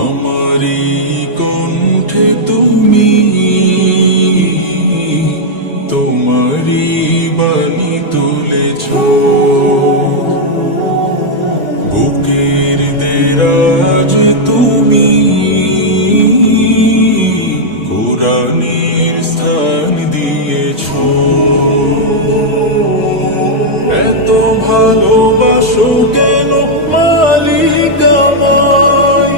আমারি কণ্ঠে তুমি তোমারি বাণী তুলেছ, বুকের দেরাজ তুমি কোরআনের স্থান দিয়েছ। এত ভালোবাসো কেন মালিক আমায়,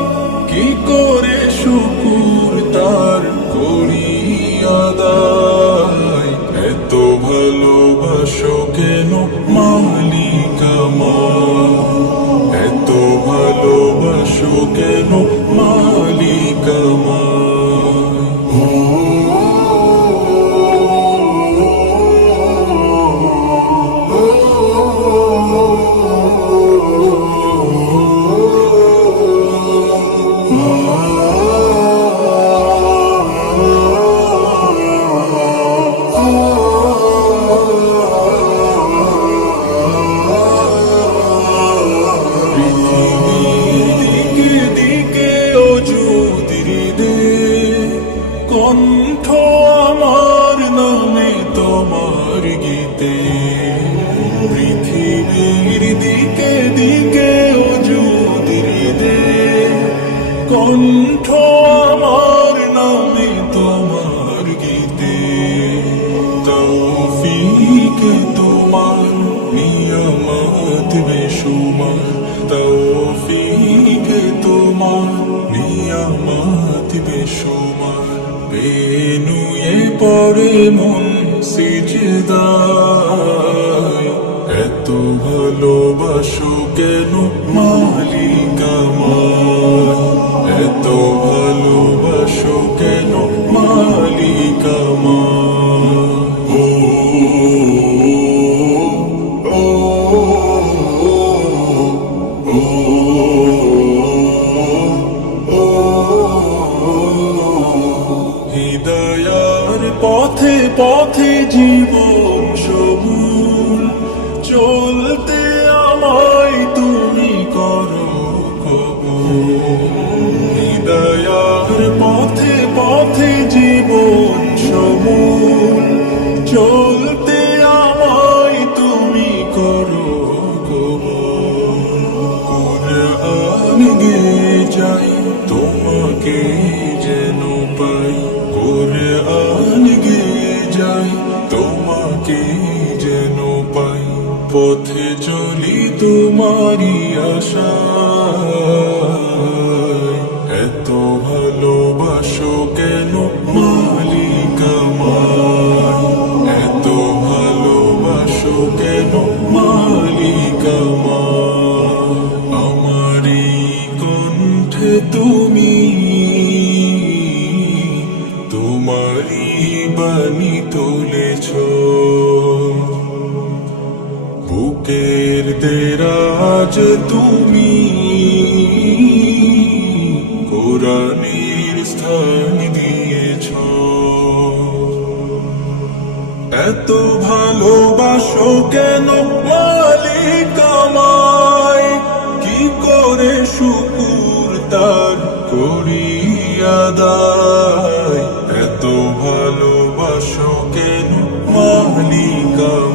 কি করে শুকুর তার করি আদায়। এত ভালোবাসো কেন মালিক আমায়, এত ভালোবাসো কেন মালিক আমায়। কণ্ঠ আমার নামে তোমার গীতে, পৃথিবীর দিকে দিকে ওজুদ হৃদে। কণ্ঠ আমার নামে তোমার গীতে, তৌফিক তোমার নিয়ামত বেশুমার। তৌফিক তোমার নিয়ামত বেশুমার। বেনুয়ে পড়ে মন সিজদায়, এত ভালোবাসো কেন মালিক আমায়, এত ভালোবাসো কেন মালিক আমায়। হিদায়ার পথে পথে জীবন সবুজ, চলতে আমায় তুমি করো কবুল। হিদায়ার পথে পথে জীবন সবুজ, চলতে আমায় তুমি করো কবুল। কুরআন গেয়ে যাই তোমাকে যেন পাই, কুরআন গেয়ে যাই তোমাকে যেন পাই। পথে চলি তোমারি আশায়, এত ভালোবাসো কেন মালিক আমায়, এত ভালোবাসো কেন মালিক আমায়। আমারি কণ্ঠে তুমি তোমারি বাণী তুলেছ, বুকের দেরাজ তুমি কোরআনের স্থান দিয়েছ। এত ভালোবাসো কেন মালিক আমায়, কি করে শুকুর তার করি আদায়। এত ভালোবাসো কেন মালিক আমায়।